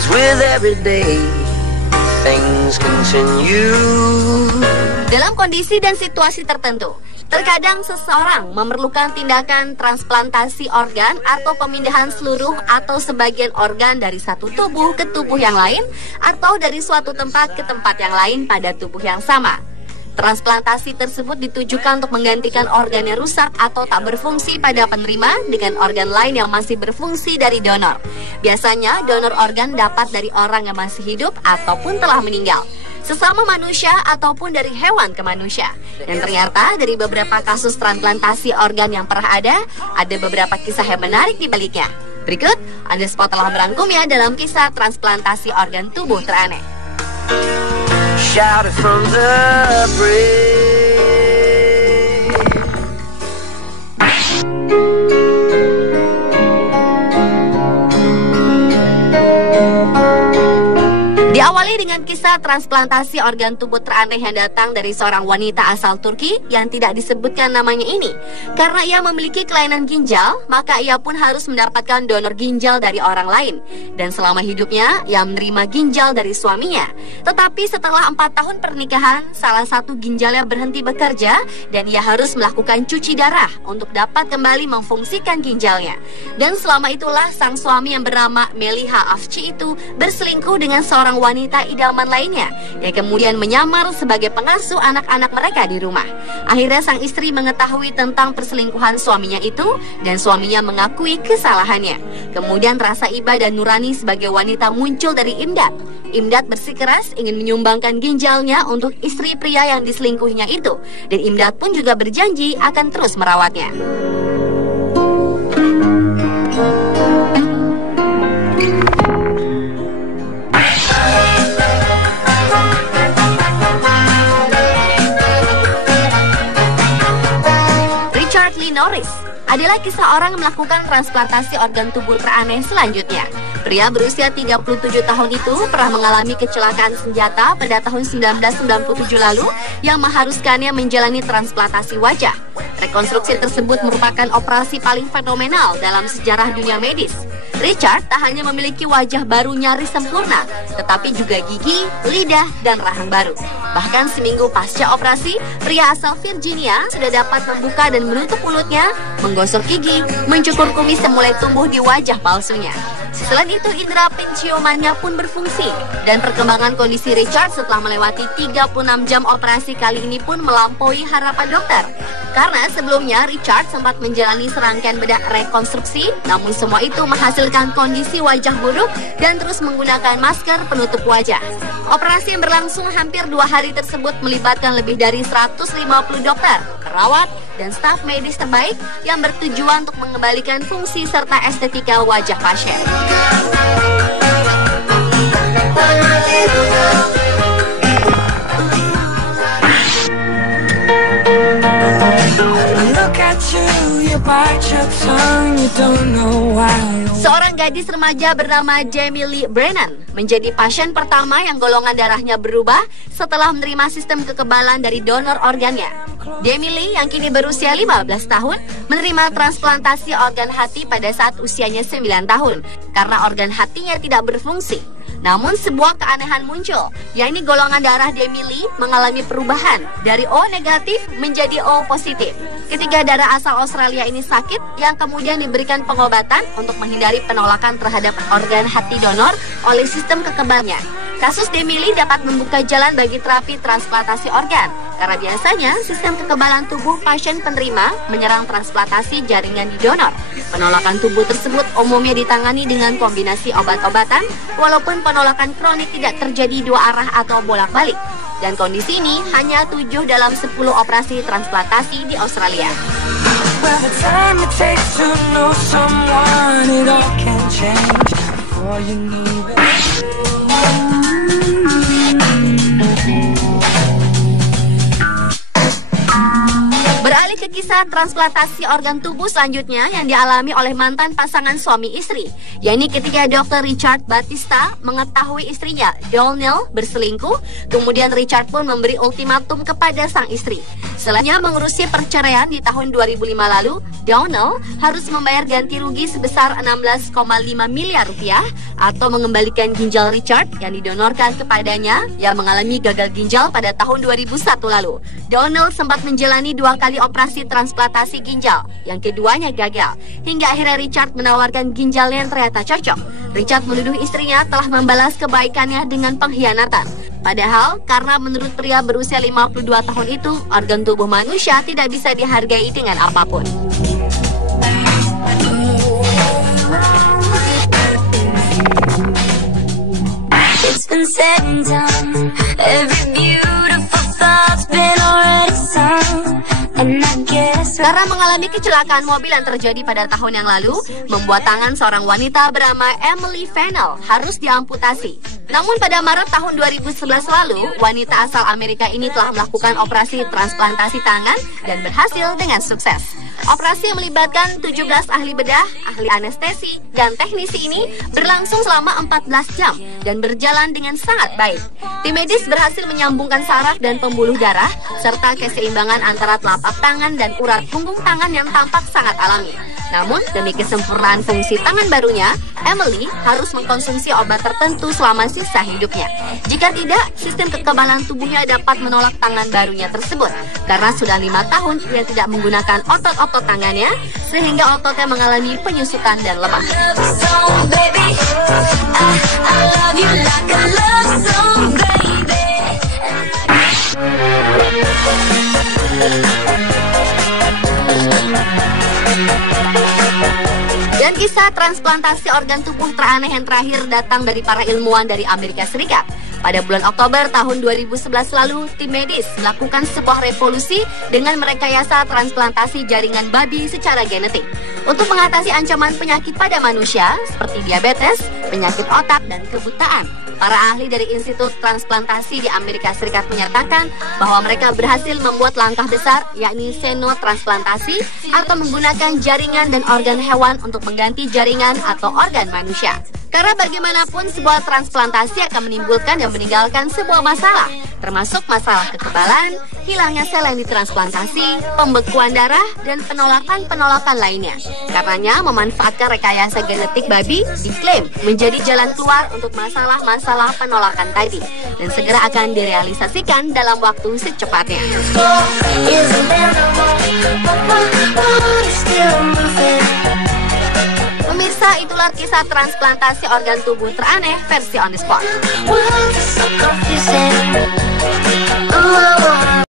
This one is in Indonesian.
'cause with every day things continue. Dalam kondisi dan situasi tertentu, terkadang seseorang memerlukan tindakan transplantasi organ atau pemindahan seluruh atau sebagian organ dari satu tubuh ke tubuh yang lain atau dari suatu tempat ke tempat yang lain pada tubuh yang sama. Transplantasi tersebut ditujukan untuk menggantikan organ yang rusak atau tak berfungsi pada penerima dengan organ lain yang masih berfungsi dari donor. Biasanya donor organ dapat dari orang yang masih hidup ataupun telah meninggal, sesama manusia ataupun dari hewan ke manusia. Dan ternyata dari beberapa kasus transplantasi organ yang pernah ada beberapa kisah yang menarik di baliknya. Berikut, Anda Spot telah merangkumnya dalam kisah transplantasi organ tubuh teraneh. Shout it from the bridge. Diawali dengan kisah transplantasi organ tubuh teraneh yang datang dari seorang wanita asal Turki yang tidak disebutkan namanya ini. Karena ia memiliki kelainan ginjal, maka ia pun harus mendapatkan donor ginjal dari orang lain. Dan selama hidupnya, ia menerima ginjal dari suaminya. Tetapi setelah 4 tahun pernikahan, salah satu ginjalnya berhenti bekerja dan ia harus melakukan cuci darah untuk dapat kembali memfungsikan ginjalnya. Dan selama itulah sang suami yang bernama Meliha Afci itu berselingkuh dengan seorang wanita idaman lainnya yang kemudian menyamar sebagai pengasuh anak-anak mereka di rumah. Akhirnya sang istri mengetahui tentang perselingkuhan suaminya itu dan suaminya mengakui kesalahannya. Kemudian rasa iba dan nurani sebagai wanita muncul dari Imdat. Imdat bersikeras ingin menyumbangkan ginjalnya untuk istri pria yang diselingkuhinya itu, dan Imdat pun juga berjanji akan terus merawatnya. Richard Lee Norris adalah kisah orang yang melakukan transplantasi organ tubuh teraneh selanjutnya. Pria berusia 37 tahun itu pernah mengalami kecelakaan senjata pada tahun 1997 lalu yang mengharuskannya menjalani transplantasi wajah. Rekonstruksi tersebut merupakan operasi paling fenomenal dalam sejarah dunia medis. Richard tak hanya memiliki wajah baru nyaris sempurna, tetapi juga gigi, lidah, dan rahang baru. Bahkan seminggu pasca operasi, pria asal Virginia sudah dapat membuka dan menutup mulutnya, menggosok gigi, mencukur kumis yang mulai tumbuh di wajah palsunya. Selain itu, indera penciumannya pun berfungsi. Dan perkembangan kondisi Richard setelah melewati 36 jam operasi kali ini pun melampaui harapan dokter. Karena sebelumnya Richard sempat menjalani serangkaian bedah rekonstruksi, namun semua itu menghasilkan kondisi wajah buruk dan terus menggunakan masker penutup wajah. Operasi yang berlangsung hampir 2 hari tersebut melibatkan lebih dari 150 dokter, perawat, dan staf medis terbaik yang bertujuan untuk mengembalikan fungsi serta estetika wajah pasien. Seorang gadis remaja bernama Jamie Lee Brennan menjadi pasien pertama yang golongan darahnya berubah setelah menerima sistem kekebalan dari donor organnya. Jamie Lee yang kini berusia 15 tahun menerima transplantasi organ hati pada saat usianya 9 tahun karena organ hatinya tidak berfungsi. Namun sebuah keanehan muncul, yakni golongan darah Jamie Lee mengalami perubahan dari O negatif menjadi O positif. Ketika darah asal Australia ini sakit, yang kemudian diberikan pengobatan untuk menghindari penolakan terhadap organ hati donor oleh sistem kekebalannya. Kasus Jamie Lee dapat membuka jalan bagi terapi transplantasi organ, karena biasanya sistem kekebalan tubuh pasien penerima menyerang transplantasi jaringan di donor. Penolakan tubuh tersebut umumnya ditangani dengan kombinasi obat-obatan, walaupun penolakan kronik tidak terjadi 2 arah atau bolak-balik. Dan kondisi ini hanya 7 dalam 10 operasi transplantasi di Australia. Beralih ke kisah transplantasi organ tubuh selanjutnya yang dialami oleh mantan pasangan suami istri, yakni ketika Dr. Richard Batista mengetahui istrinya, Donnell, berselingkuh. Kemudian Richard pun memberi ultimatum kepada sang istri. Setelahnya mengurusi perceraian di tahun 2005 lalu, Donnell harus membayar ganti rugi sebesar 16,5 miliar rupiah atau mengembalikan ginjal Richard yang didonorkan kepadanya yang mengalami gagal ginjal pada tahun 2001 lalu. Donnell sempat menjalani 2 kali operasi transplantasi ginjal, yang keduanya gagal, hingga akhirnya Richard menawarkan ginjalnya yang ternyata cocok. Richard menuduh istrinya telah membalas kebaikannya dengan pengkhianatan. Padahal karena menurut pria berusia 52 tahun itu, organ tubuh manusia tidak bisa dihargai dengan apapun. It's been said and done. Every beautiful thought's been already sung. And I guess Karena mengalami kecelakaan mobil yang terjadi pada tahun yang lalu, membuat tangan seorang wanita bernama Emily Fennell harus diamputasi. Namun pada Maret tahun 2011 lalu, wanita asal Amerika ini telah melakukan operasi transplantasi tangan dan berhasil dengan sukses. Operasi yang melibatkan 17 ahli bedah, ahli anestesi, dan teknisi ini berlangsung selama 14 jam dan berjalan dengan sangat baik. Tim medis berhasil menyambungkan saraf dan pembuluh darah, serta keseimbangan antara telapak tangan dan urat punggung tangan yang tampak sangat alami. Namun, demi kesempurnaan fungsi tangan barunya, Emily harus mengkonsumsi obat tertentu selama sisa hidupnya. Jika tidak, sistem kekebalan tubuhnya dapat menolak tangan barunya tersebut. Karena sudah 5 tahun ia tidak menggunakan otot-otot tangannya, sehingga ototnya mengalami penyusutan dan lemah. Dan kisah transplantasi organ tubuh teraneh yang terakhir datang dari para ilmuwan dari Amerika Serikat. Pada bulan Oktober tahun 2011 lalu, tim medis melakukan sebuah revolusi dengan merekayasa transplantasi jaringan babi secara genetik untuk mengatasi ancaman penyakit pada manusia seperti diabetes, penyakit otak, dan kebutaan. Para ahli dari Institut Transplantasi di Amerika Serikat menyatakan bahwa mereka berhasil membuat langkah besar, yakni xenotransplantasi atau menggunakan jaringan dan organ hewan untuk mengganti jaringan atau organ manusia. Karena bagaimanapun sebuah transplantasi akan menimbulkan dan meninggalkan sebuah masalah, termasuk masalah kekebalan, hilangnya sel yang ditransplantasi, pembekuan darah, dan penolakan-penolakan lainnya. Karenanya memanfaatkan rekayasa genetik babi diklaim menjadi jalan keluar untuk masalah-masalah penolakan tadi, dan segera akan direalisasikan dalam waktu secepatnya. Pemirsa, itulah kisah transplantasi organ tubuh teraneh versi On The Spot.